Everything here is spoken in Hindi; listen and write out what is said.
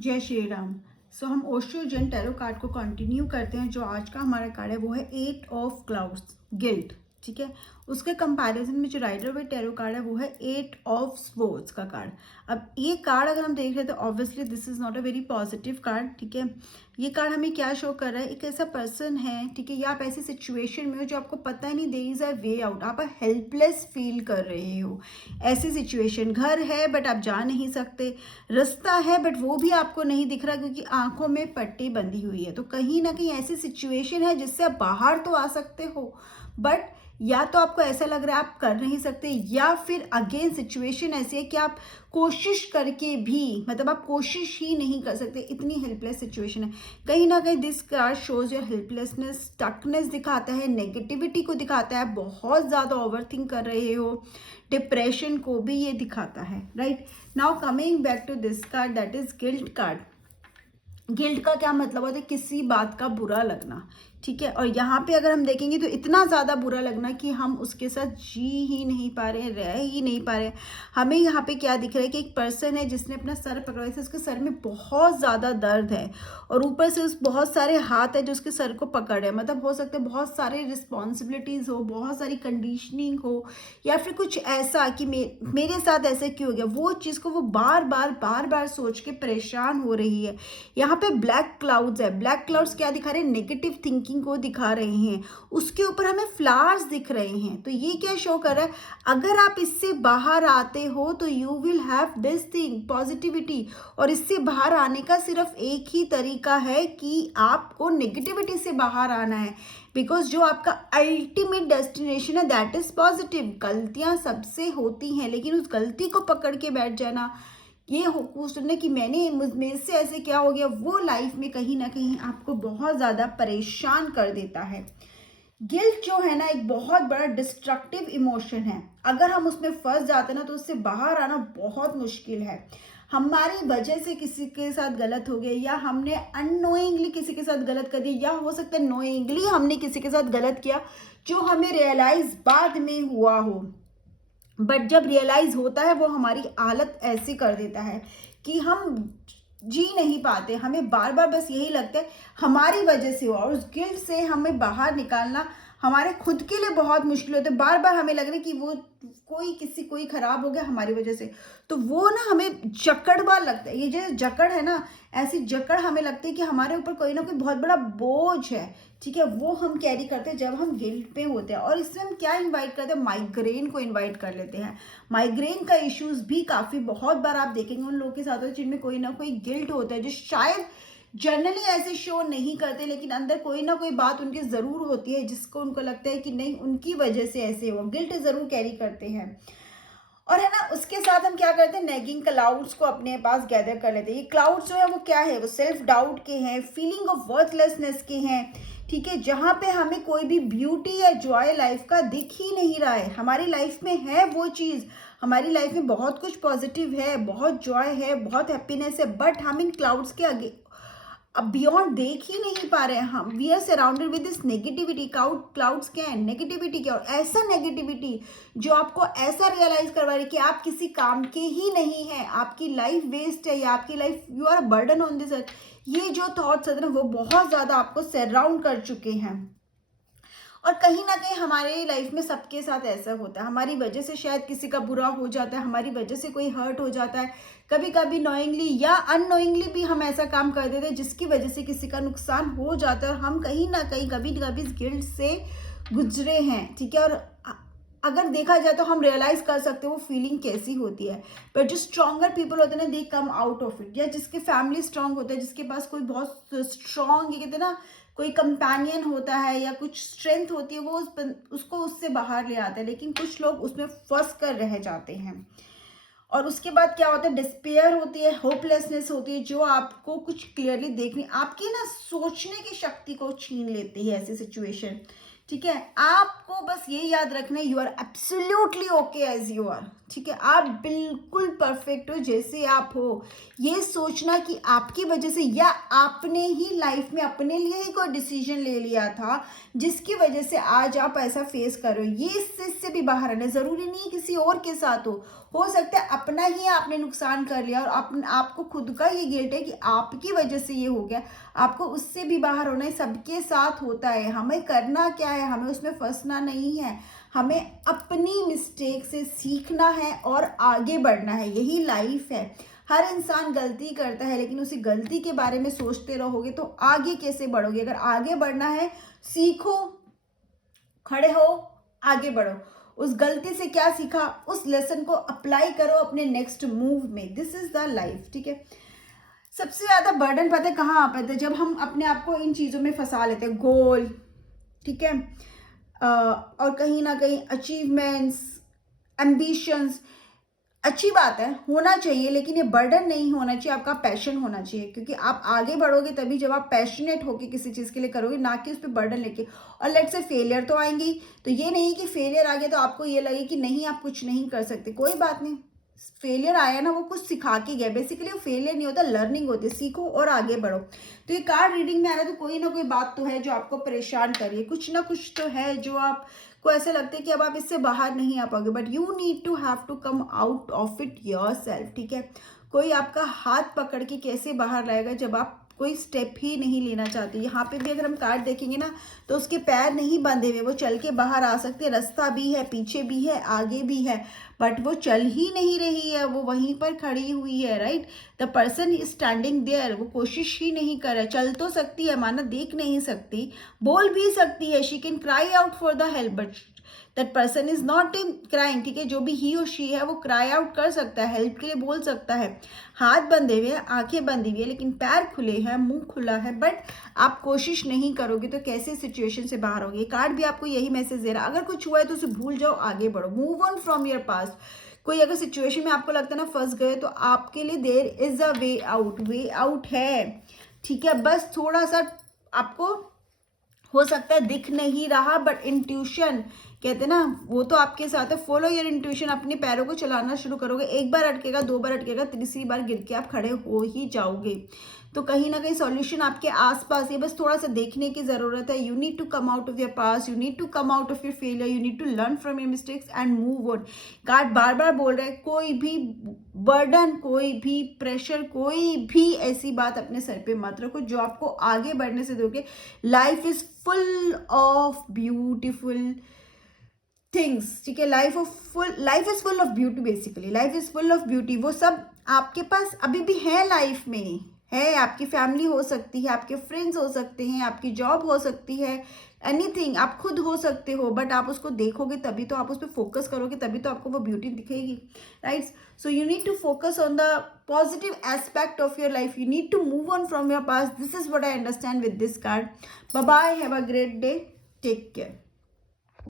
जय श्री राम। हम ओशो जैन टैरो कार्ड को कंटिन्यू करते हैं। जो आज का हमारा कार्ड है वो है 8 ऑफ क्लाउड्स, गिल्ट। ठीक है, उसके कंपैरिजन में जो राइडर वेट टैरो कार्ड है वो है 8 ऑफ स्वॉर्ड्स का कार्ड। अब ये कार्ड अगर हम देख रहे हैं तो obviously this is not a very positive card. ठीक है, ये कार्ड हमें क्या शो कर रहा है, एक ऐसा पर्सन है, ठीक है, या आप ऐसी सिचुएशन में हो जो आपको पता ही नहीं, there is a way out, आप हेल्पलेस फील कर रहे हो। ऐसी सिचुएशन, घर है बट आप जा नहीं सकते, रास्ता है बट वो भी आपको नहीं दिख रहा क्योंकि आंखों में पट्टी बंधी हुई है। तो कहीं ना कहीं ऐसी सिचुएशन है जिससे आप बाहर तो आ सकते हो बट या तो आपको ऐसा लग रहा है आप कर नहीं सकते, या फिर अगेन सिचुएशन ऐसी है कि आप कोशिश करके भी, मतलब आप कोशिश ही नहीं कर सकते, इतनी हेल्पलेस सिचुएशन है। कहीं ना कहीं this card shows your helplessness, stuckness दिखाता है, नेगेटिविटी को दिखाता है, बहुत ज़्यादा ओवरथिंक कर रहे हो, डिप्रेशन को भी ये दिखाता है। Right now coming back to this card, that is guilt card. Guilt का क्या मतलब होता है, किसी बात का बुरा लगना। ठीक है, और यहाँ पे अगर हम देखेंगे तो इतना ज़्यादा बुरा लगना कि हम उसके साथ जी ही नहीं पा रहे हैं, रह ही नहीं पा रहे हैं। हमें यहाँ पे क्या दिख रहा है कि एक पर्सन है जिसने अपना सर पकड़ा है, उसके सर में बहुत ज़्यादा दर्द है और ऊपर से उस बहुत सारे हाथ है जो उसके सर को पकड़ रहे हैं। मतलब हो सकता है बहुत सारे रिस्पॉन्सिबिलिटीज़ हो, बहुत सारी कंडीशनिंग हो, या फिर कुछ ऐसा कि मेरे साथ ऐसे क्यों हो गया, वो चीज़ को वो बार बार सोच के परेशान हो रही है। यहाँ पे ब्लैक क्लाउड्स है। ब्लैक क्लाउड्स क्या दिखा रहे हैं, नेगेटिव थिंकिंग को दिखा रहे हैं। उसके ऊपर हमें फ्लावर्स दिख रहे हैं। तो ये क्या शो कर रहा है, अगर आप इससे बाहर आते हो तो you will have this thing positivity. और इससे बाहर आने का सिर्फ एक ही तरीका है कि आपको नेगेटिविटी से बाहर आना है, बिकॉज जो आपका अल्टीमेट डेस्टिनेशन है दैट इज पॉजिटिव। गलतियां सबसे होती हैं लेकिन उस गलती को पकड़ के बैठ जाना, ये सोचना कि मेरे से ऐसे क्या हो गया, वो लाइफ में कहीं ना कहीं आपको बहुत ज़्यादा परेशान कर देता है। गिल्ट जो है ना एक बहुत बड़ा डिस्ट्रक्टिव इमोशन है। अगर हम उसमें फंस जाते हैं ना तो उससे बाहर आना बहुत मुश्किल है। हमारी वजह से किसी के साथ गलत हो गया, या हमने अननोइंगली किसी के साथ गलत कर दिया, या हो सकता है नोइंगली हमने किसी के साथ गलत किया जो हमें रियलाइज बाद में हुआ हो। बट जब रियलाइज होता है वो हमारी हालत ऐसी कर देता है कि हम जी नहीं पाते, हमें बार बार बस यही लगता है हमारी वजह से हुआ, और उस गिल्ट से हमें बाहर निकालना हमारे खुद के लिए बहुत मुश्किल होता है। बार बार हमें लग रहा है कि वो कोई खराब हो गया हमारी वजह से, तो वो ना हमें जकड़वा लगता है। ये जो जकड़ है ना, ऐसी जकड़ हमें लगती है कि हमारे ऊपर कोई ना कोई बहुत बड़ा बोझ है। ठीक है, वो हम कैरी करते हैं जब हम गिल्ट पे होते हैं। और इसमें हम क्या इनवाइट करते हैं, माइग्रेन को इनवाइट कर लेते हैं। माइग्रेन का इश्यूज भी काफ़ी बहुत बार आप देखेंगे उन लोगों के साथ होता है जिनमें कोई ना कोई गिल्ट होता है, जो शायद जनरली ऐसे शो नहीं करते लेकिन अंदर कोई ना कोई बात उनकी ज़रूर होती है जिसको उनको लगता है कि नहीं उनकी वजह से ऐसे वो गिल्ट ज़रूर कैरी करते हैं। और है ना, उसके साथ हम क्या करते हैं, नेगिंग क्लाउड्स को अपने पास गैदर कर लेते हैं। ये क्लाउड्स जो है वो क्या है, वो सेल्फ डाउट के हैं, फीलिंग ऑफ वर्थलेसनेस के हैं। ठीक है, जहाँ पे हमें कोई भी ब्यूटी या जॉय लाइफ का दिख ही नहीं रहा है। हमारी लाइफ में है वो चीज़, हमारी लाइफ में बहुत कुछ पॉजिटिव है, बहुत जॉय है, बहुत हैप्पीनेस है, बट हम इन क्लाउड्स के आगे अब बियॉन्ड देख ही नहीं पा रहे हैं। हम we are surrounded with this negativity. Clouds क्या है, नेगेटिविटी क्या, और ऐसा नेगेटिविटी जो आपको ऐसा रियलाइज करवा रही है कि आप किसी काम के ही नहीं है, आपकी लाइफ वेस्ट है, या आपकी life you are a burden on this earth. ये जो थॉट्स है ना वो बहुत ज़्यादा आपको सराउंड कर चुके हैं। और कहीं ना कहीं हमारे लाइफ में सबके साथ ऐसा होता है, हमारी वजह से शायद किसी का बुरा हो जाता है, हमारी वजह से कोई हर्ट हो जाता है। कभी कभी नोइंगली या अननोइंगली भी हम ऐसा काम कर देते हैं जिसकी वजह से किसी का नुकसान हो जाता है, और हम कहीं ना कहीं कभी कभी इस गिल्ट से गुजरे हैं। ठीक है, और अगर देखा जाए तो हम रियलाइज कर सकते हैं वो फीलिंग कैसी होती है। बट जो स्ट्रॉन्गर पीपल होते हैं ना, दे कम आउट ऑफ इट। या जिसके फैमिली स्ट्रांग होता है, जिसके पास कोई बहुत स्ट्रांग, ये कहते हैं ना, कोई कंपेनियन होता है या कुछ स्ट्रेंथ होती है, वो उसको उससे बाहर ले आता है। लेकिन कुछ लोग उसमें फंस कर रह जाते हैं। और उसके बाद क्या होता है, डिस्पेयर होती है, होपलेसनेस होती है, जो आपको कुछ क्लियरली देखने, आपकी ना सोचने की शक्ति को छीन लेती है ऐसी सिचुएशन। ठीक है, आपको बस ये याद रखना है, you are absolutely okay as you are. ठीक है, आप बिल्कुल परफेक्ट हो जैसे आप हो। ये सोचना कि आपकी वजह से, या आपने ही लाइफ में अपने लिए ही कोई डिसीजन ले लिया था जिसकी वजह से आज आप ऐसा फेस कर रहे हो, ये इससे भी बाहर आना। जरूरी नहीं किसी और के साथ हो हो सकता है अपना ही आपने नुकसान कर लिया और आपको खुद का ये गिल्ट है कि आपकी वजह से ये हो गया, आपको उससे भी बाहर होना है। सबके साथ होता है, हमें करना क्या है, हमें उसमें फंसना नहीं है, हमें अपनी मिस्टेक से सीखना है और आगे बढ़ना है। यही लाइफ है। हर इंसान गलती करता है, लेकिन उसी गलती के बारे में सोचते रहोगे तो आगे कैसे बढ़ोगे। अगर आगे बढ़ना है, सीखो, खड़े हो, आगे बढ़ो। उस गलती से क्या सीखा, उस लेसन को अप्लाई करो अपने नेक्स्ट मूव में। दिस इज द लाइफ, ठीक है। सबसे ज्यादा बर्डन पता है कहाँ आ पाता है, जब हम अपने आप को इन चीजों में फंसा लेते हैं। गोल, ठीक है, और कहीं ना कहीं अचीवमेंट्स, एम्बिशंस, अच्छी बात है, होना चाहिए, लेकिन ये बर्डन नहीं होना चाहिए, आपका पैशन होना चाहिए। क्योंकि आप आगे बढ़ोगे तभी जब आप पैशनेट होके किसी चीज़ के लिए करोगे, ना कि उस पर बर्डन लेके। और लेट्स से फेलियर तो आएंगी, तो ये नहीं कि फेलियर आ गया तो आपको ये लगे कि नहीं आप कुछ नहीं कर सकते। कोई बात नहीं, फेलियर आया ना, वो कुछ सिखा के गया। बेसिकली वो फेलियर नहीं होता, लर्निंग होती है। सीखो और आगे बढ़ो। तो ये कार्ड रीडिंग में आ रहा है, तो कोई ना कोई बात तो है जो आपको परेशान कर रही है, कुछ ना कुछ तो है जो आपको ऐसा लगता है कि अब आप इससे बाहर नहीं आ पाओगे। But you need to have to come out of it yourself, ठीक है। कोई आपका हाथ पकड़ के कैसे बाहर लाएगा जब आप कोई स्टेप ही नहीं लेना चाहते। यहाँ पे भी अगर हम कार्ड देखेंगे ना, तो उसके पैर नहीं बंधे हुए, वो चल के बाहर आ सकते हैं। रास्ता भी है, पीछे भी है, आगे भी है, बट वो चल ही नहीं रही है, वो वहीं पर खड़ी हुई है, right. The person is standing there, वो कोशिश ही नहीं कर रहा है। चल तो सकती है, माना देख नहीं सकती, बोल भी सकती है, she can cry out for the help, but that person is not crying, ठीक है। जो भी ही और शी है वो क्राई आउट कर सकता है, हेल्प के लिए बोल सकता है। हाथ बंधे हुए हैं, आंखें बंधी हुई है, लेकिन पैर खुले हैं, मुंह खुला है, बट आप कोशिश नहीं करोगे तो कैसे सिचुएशन से बाहर होगे। कार्ड भी आपको यही मैसेज दे रहा है। अगर कुछ हुआ है तो उसे भूल जाओ, आगे बढ़ो, move on from your past. कोई अगर सिचुएशन में आपको लगता है ना फंस गए, तो आपके लिए there is a way out, way out है, ठीक है। बस थोड़ा सा आपको हो सकता है दिख नहीं रहा, बट इंट्यूशन कहते हैं ना, वो तो आपके साथ है। फॉलो योर इंट्यूशन, अपने पैरों को चलाना शुरू करोगे। एक बार अटकेगा, दो बार अटकेगा, तीसरी बार गिर के आप खड़े हो ही जाओगे। तो कहीं ना कहीं सॉल्यूशन आपके आसपास है, बस थोड़ा सा देखने की जरूरत है। You need to come out of your past, you need to come out of your failure, you need to learn from your mistakes and move on. Card बार बार बोल रहा है, कोई भी बर्डन, कोई भी प्रेशर, कोई भी ऐसी बात अपने सर पे मत रखो जो आपको आगे बढ़ने से रोके। Life is full of beautiful things, ठीक है। Life is full of beauty, basically life is full of beauty. वो सब आपके पास अभी भी है, लाइफ में है। आपकी फैमिली हो सकती है, आपके फ्रेंड्स हो सकते हैं, आपकी जॉब हो सकती है, एनीथिंग, आप खुद हो सकते हो। बट आप उसको देखोगे तभी तो, आप उस पर फोकस करोगे तभी तो आपको वो ब्यूटी दिखेगी, right. So you need to focus on the positive aspect of your life, you need to move on from your past. This is what I understand with this card. Bye bye, have a great day, take care.